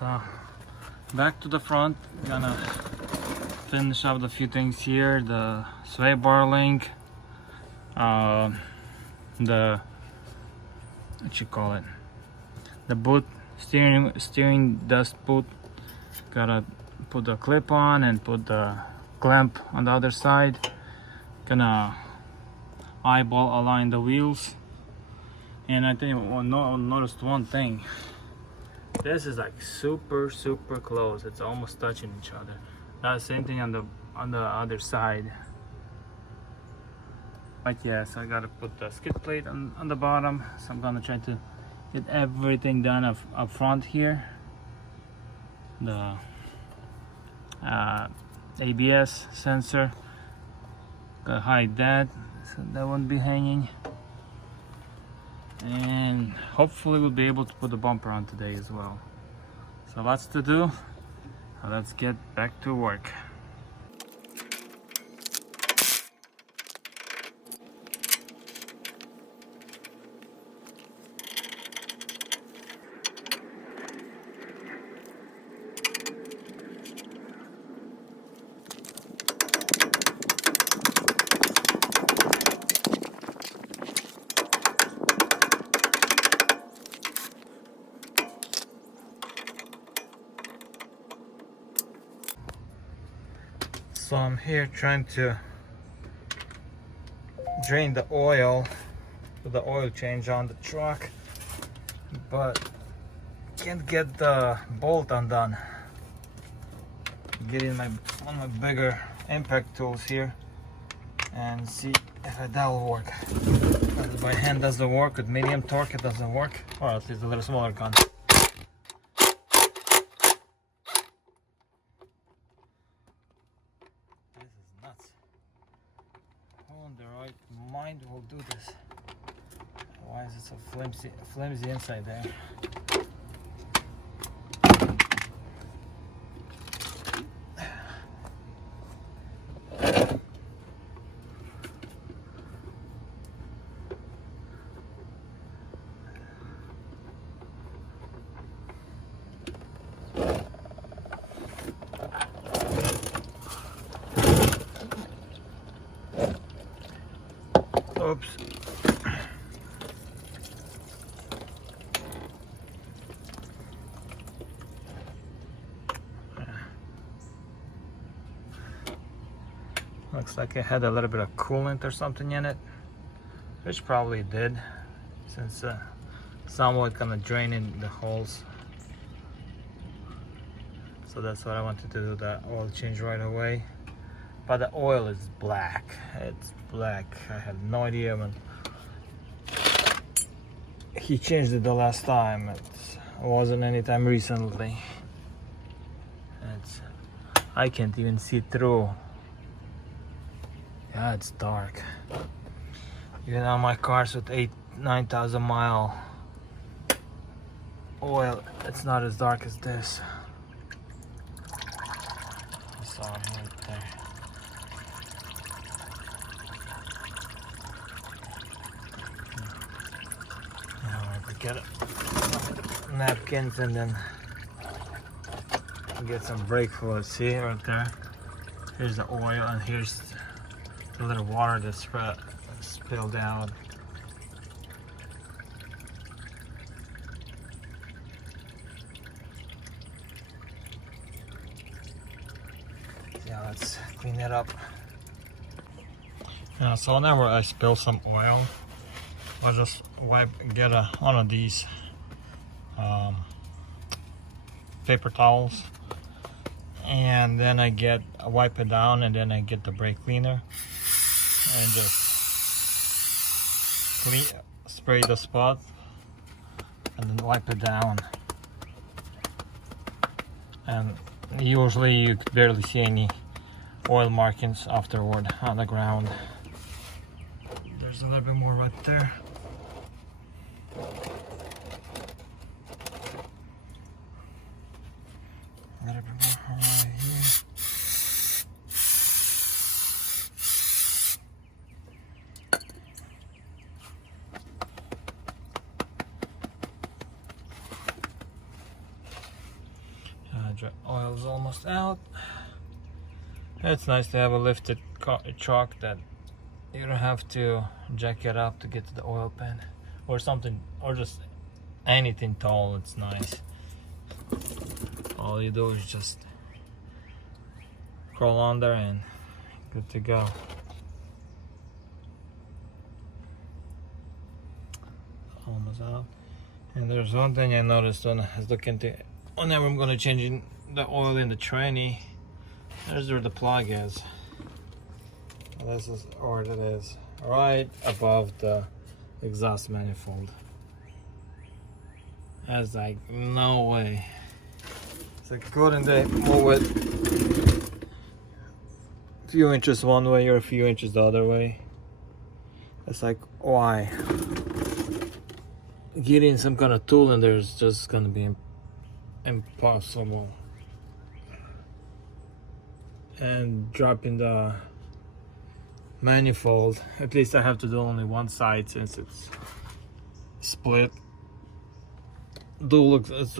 So back to the front, gonna finish up the few things here, the sway bar link, the what you call it, the boot, steering dust boot. Gotta put the clip on and put the clamp on the other side. Gonna eyeball align the wheels. And I think I noticed one thing. This is like super close. It's almost touching each other. That's the same thing on the other side. But yes, I gotta put the skid plate on the bottom. So I'm gonna try to get everything done up front here. The ABS sensor, gotta hide that so that won't be hanging, and hopefully we'll be able to put the bumper on today as well. So lots to do. Let's get back to work. So I'm here trying to drain the oil with the oil change on the truck, but can't get the bolt undone. Get in one of my bigger impact tools here and see if that'll work. By hand doesn't work, with medium torque it doesn't work, or at least a little smaller gun. The right mind will do this. Why is it so flimsy inside there? Oops. Looks like it had a little bit of coolant or something in it, which probably did, since somewhat gonna drain in the holes. So that's what I wanted to do, the oil change right away. But the oil is black. It's black. I had no idea when he changed it the last time. It wasn't anytime recently. I can't even see through. Yeah, it's dark. Even on my cars with 9,000 mile oil, it's not as dark as this. I saw him right there. Get napkins and then get some brake fluid. See right there? Here's the oil and here's the little water that's spilled out. Yeah, let's clean that up. Yeah, so whenever I spill some oil, I'll just get one of these paper towels, and then I wipe it down, and then I get the brake cleaner and just spray the spot and then wipe it down. And usually you could barely see any oil markings afterward on the ground. There's a little bit more right there. A little bit more right here. oil's almost out. It's nice to have a lifted truck that you don't have to jack it up to get to the oil pan or something, or just anything tall. It's nice. All you do is just crawl under and good to go. Almost out. And there's one thing I noticed when I was looking to, whenever I'm gonna change the oil in the tranny, there's where the plug is. This is where it is, right above the exhaust manifold. I was like, no way. It's like, couldn't they move it a few inches one way or a few inches the other way? It's like, why? Getting some kind of tool in there is just gonna be impossible. And dropping the manifold, at least I have to do only one side since it's split. It's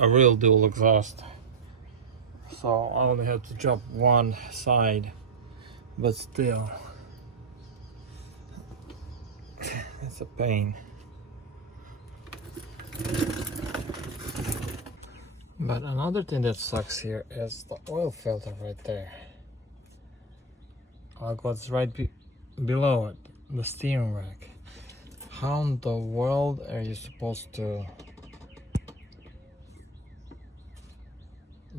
a real dual exhaust, so I only have to drop one side, but still it's a pain. But another thing that sucks here is the oil filter right there. Like what's right below it, the steering rack. How in the world are you supposed to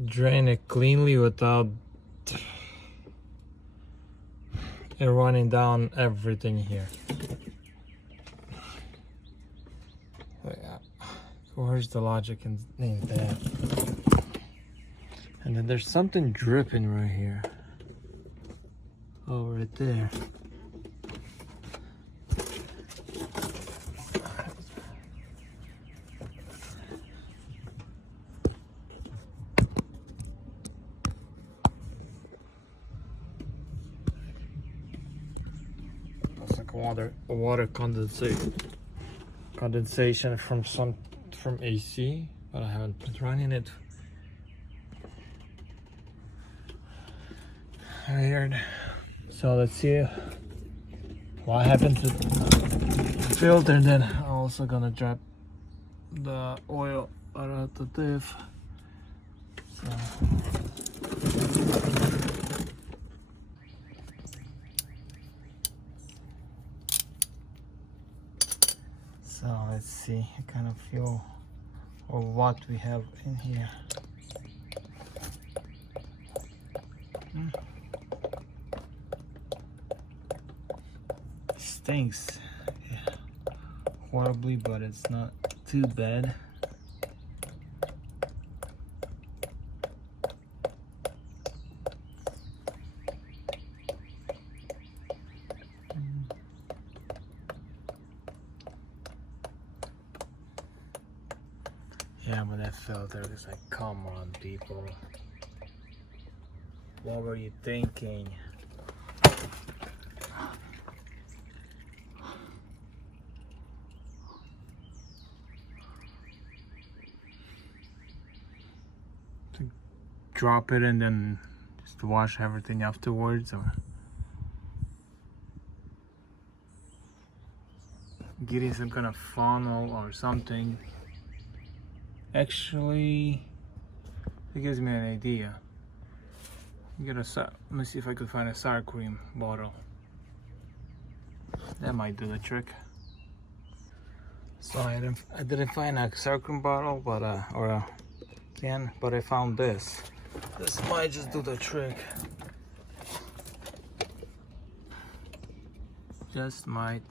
drain it cleanly without it running down everything here? Where's the logic in that? And then there's something dripping right here. Oh, right there. It's like water condensation from AC, but I haven't been running it. Weird. So let's see what happens to the filter, and then I'm also gonna drop the oil out of the diff. So let's see, I kind of feel or what we have in here. Stinks, yeah, horribly, but it's not too bad. Yeah, but that filter is like, come on, people. What were you thinking? To drop it and then just wash everything afterwards, or getting some kind of funnel or something. Actually, it gives me an idea. Let me see if I could find a sour cream bottle. That might do the trick. So I didn't find a sour cream bottle, but or a can, but I found this. This might just do the trick. Just might.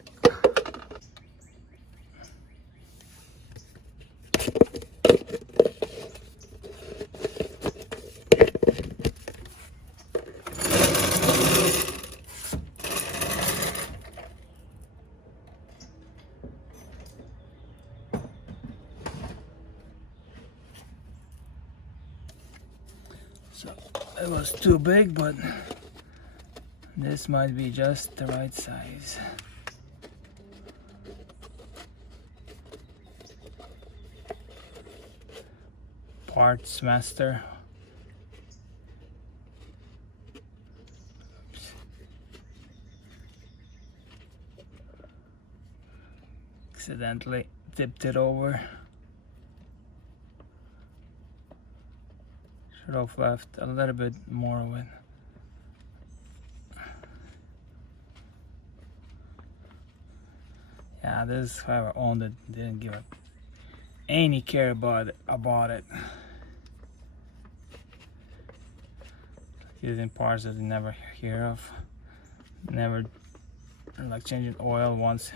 So it was too big, but this might be just the right size. parts master. Oops. Accidentally tipped it over. Should have left a little bit more of it. Yeah, this whoever owned it didn't give any care about it. Using parts that you never hear of. Never like changing oil once.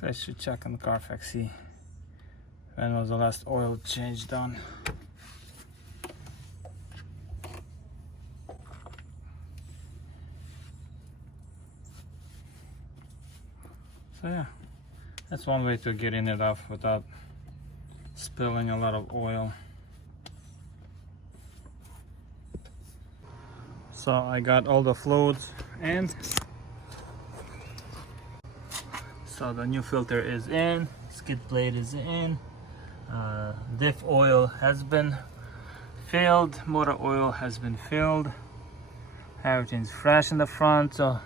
So I should check on the Carfax, see when was the last oil change done. So yeah, that's one way to getting it off without spilling a lot of oil. So I got all the fluids in. So the new filter is in, skid plate is in, diff oil has been filled, motor oil has been filled, everything's fresh in the front. So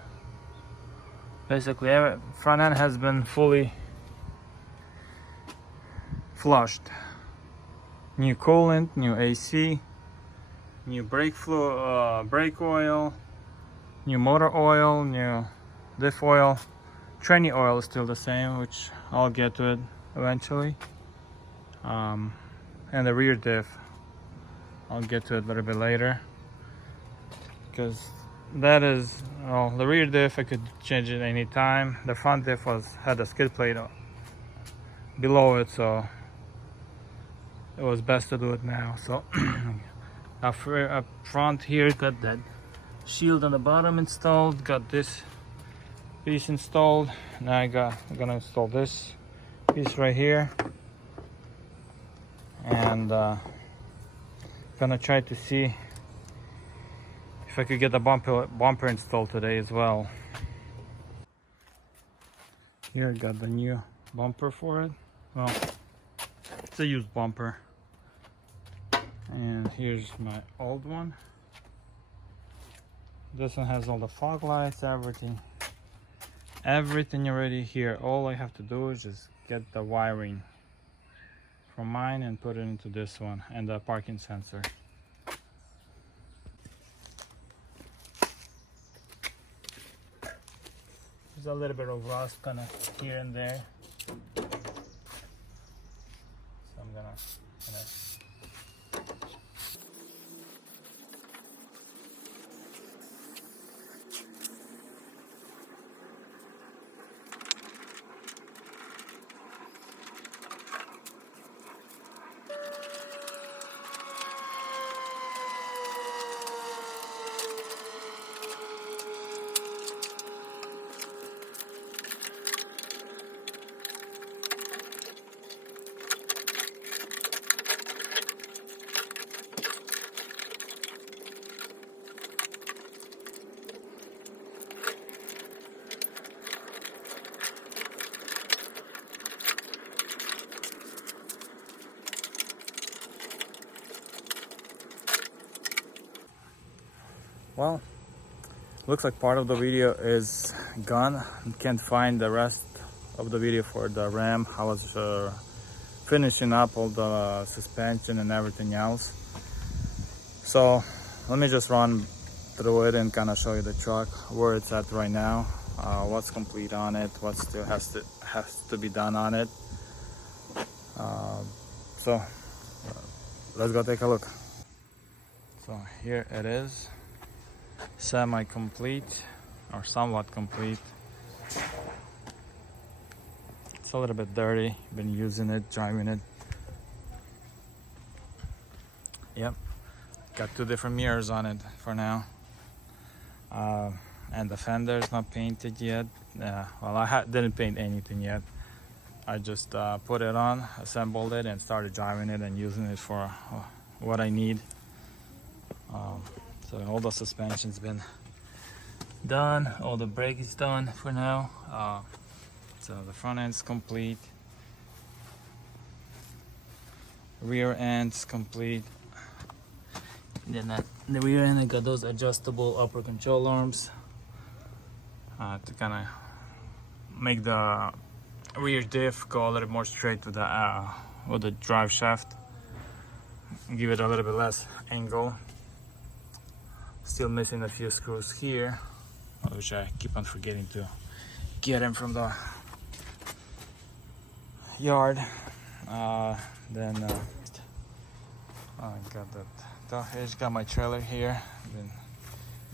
basically every front end has been fully flushed. New coolant, new AC, new brake fluid, brake oil, new motor oil, new diff oil. Tranny oil is still the same, which I'll get to it eventually. And the rear diff, I'll get to it a little bit later, because that is, well, the rear diff I could change it anytime. The front diff had a skid plate below it, so it was best to do it now. So up front here, got that shield on the bottom installed, got this piece installed. Now I'm gonna install this piece right here, and gonna try to see if I could get the bumper installed today as well. Here I got the new bumper for it. Well, it's a used bumper, and here's my old one. This one has all the fog lights, everything already here. All I have to do is just get the wiring from mine and put it into this one, and the parking sensor. There's a little bit of rust kind of here and there, so I'm gonna Well, looks like part of the video is gone. Can't find the rest of the video for the Ram. I was finishing up all the suspension and everything else. So let me just run through it and kind of show you the truck, where it's at right now, what's complete on it, what still has to be done on it. So let's go take a look. So here it is. Semi-complete or somewhat complete. It's a little bit dirty, been using it, driving it. Yep, got two different mirrors on it for now, and the fender is not painted yet. Well, I didn't paint anything yet. I just put it on, assembled it, and started driving it and using it for what I need. So all the suspension's been done, all the brake is done for now. So the front end's complete. rear end's complete. And then at the rear end I got those adjustable upper control arms to kind of make the rear diff go a little more straight with the drive shaft, give it a little bit less angle. Still missing a few screws here, which I keep on forgetting to get them from the yard. Then I got that. Got my trailer here. Been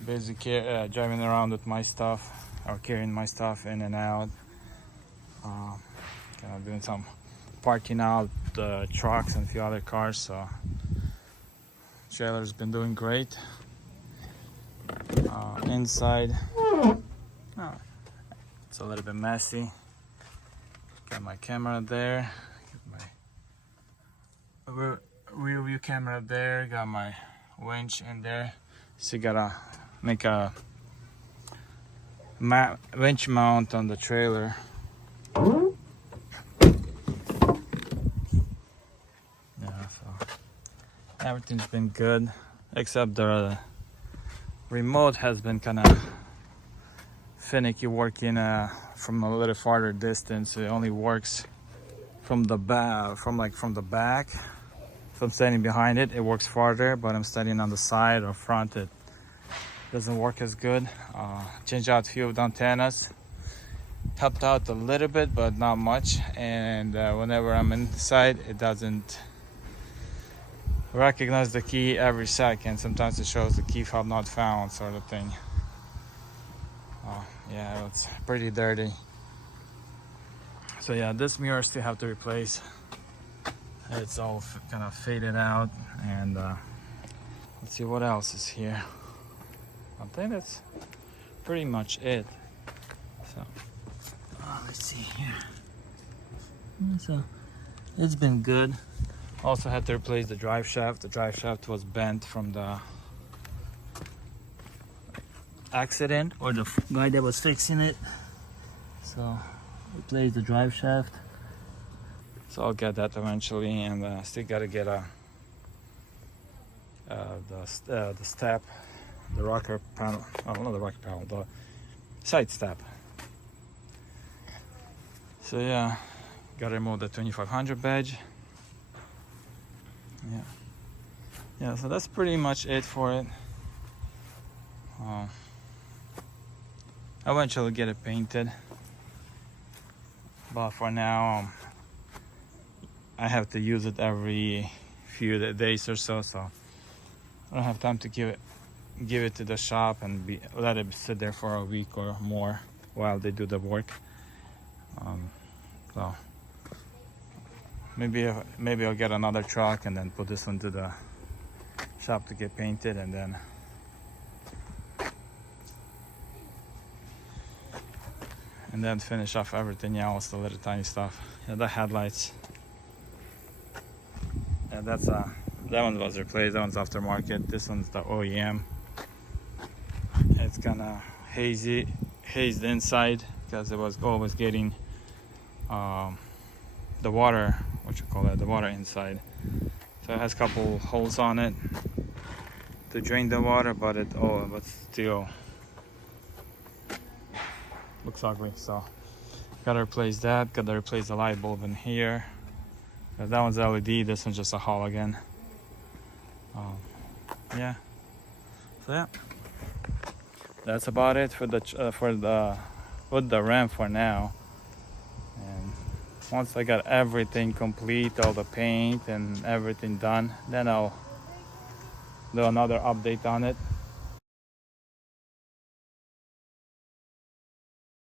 busy driving around with my stuff, or carrying my stuff in and out. Kind of doing some parking out the trucks and a few other cars. So trailer's been doing great. Inside, it's a little bit messy. Got my camera there. Got my rear view camera there. Got my winch in there. So you gotta make a winch mount on the trailer. Yeah, so everything's been good except the remote has been kind of finicky working from a little farther distance. It only works from the back. If I'm standing behind it, it works farther, but I'm standing on the side or front, it doesn't work as good. Change out a few of the antennas, helped out a little bit, but not much. And whenever I'm inside, it doesn't recognize the key every second. Sometimes it shows the key fob not found, sort of thing. Yeah, it's pretty dirty. So yeah, this mirror still have to replace. It's all kind of faded out. And let's see what else is here. I think that's pretty much it. So let's see here. So it's been good. Also had to replace the drive shaft. The drive shaft was bent from the accident, or the guy that was fixing it. So replace the drive shaft. So I'll get that eventually, and still gotta get the step, the rocker panel. Oh, not the rocker panel, the side step. So yeah, gotta remove the 2500 badge. Yeah, so that's pretty much it for it. Eventually get it painted, but for now I have to use it every few days or so, so I don't have time to give it to the shop and let it sit there for a week or more while they do the work. So maybe I'll get another truck and then put this one to the shop to get painted, and then finish off everything else, the little tiny stuff. Yeah, the headlights. Yeah, that one was replaced. That one's aftermarket. This one's the OEM. It's kind of hazed inside because it was always getting the water, the water inside. So it has a couple holes on it to drain the water, but still looks ugly. So gotta replace that. Gotta replace the light bulb in here. That one's LED. This one's just a halogen. Yeah. So yeah, that's about it for the ramp for now. And once I got everything complete, all the paint and everything done, then I'll do another update on it.